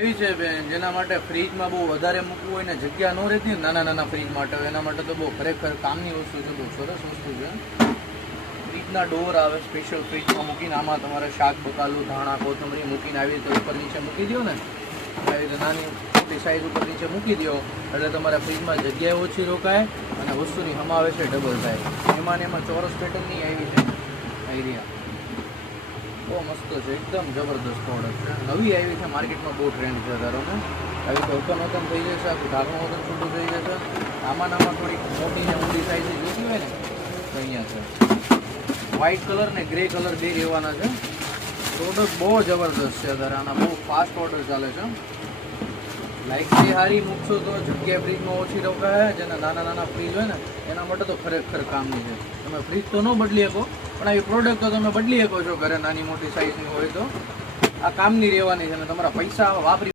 એવી છે બેન જેના માટે ફ્રીજમાં બહુ વધારે મૂકવું હોય ને જગ્યા ન રહેતી ને નાના નાના ફ્રીજ માટે એના માટે તો બહુ ખરેખર કામની વસ્તુ છે, બહુ સરસ વસ્તુ છે. ફ્રીજના ડોર આવે સ્પેશિયલ ફ્રીજમાં મૂકીને આમાં તમારે શાક બકાલું ધાણા કોથમરી મૂકીને આવી રીતે ઉપર નીચે મૂકી દો ને, આવી રીતે નાની મોટી સાઈઝ ઉપર નીચે મૂકી દો એટલે તમારા ફ્રીજમાં જગ્યાએ ઓછી રોકાય અને વસ્તુની સમાવેશ ડબલ થાય. એમાં ને એમાં ચોરસ પેટર્નની આવી છે આઈડિયા, બહુ મસ્ત છે, એકદમ જબરદસ્ત પ્રોડક્ટ છે. નવી આવી છે, માર્કેટમાં બહુ ટ્રેન્ડ છે ધારોને. આવી તો ઓપન ઓપન થઈ જશે, આખું ઢાંકણું ઓપન છૂટું થઈ જશે. આમાં થોડીક મોટી ને ઊંડી સાઈઝ જોતી હોય ને તો અહીંયા છે. વ્હાઇટ કલર ને ગ્રે કલર બે રહેવાના છે. પ્રોડક્ટ બહુ જબરદસ્ત છે અત્યારે, આના બહુ ફાસ્ટ ઓર્ડર ચાલે છે. લાઇટ જે સારી મૂકશો તો જગ્યા ફ્રીજમાં ઓછી રોકાય. જેના નાના નાના ફ્રીજ હોય ને એના માટે તો ખરેખર કામની છે. તમે ફ્રીજ તો ન બદલી શકો પણ આવી પ્રોડક્ટ તો તમે બદલી શકો છો ઘરે, નાની મોટી સાઈઝની હોય તો આ કામની રહેવાની છે અને તમારા પૈસા વાપરી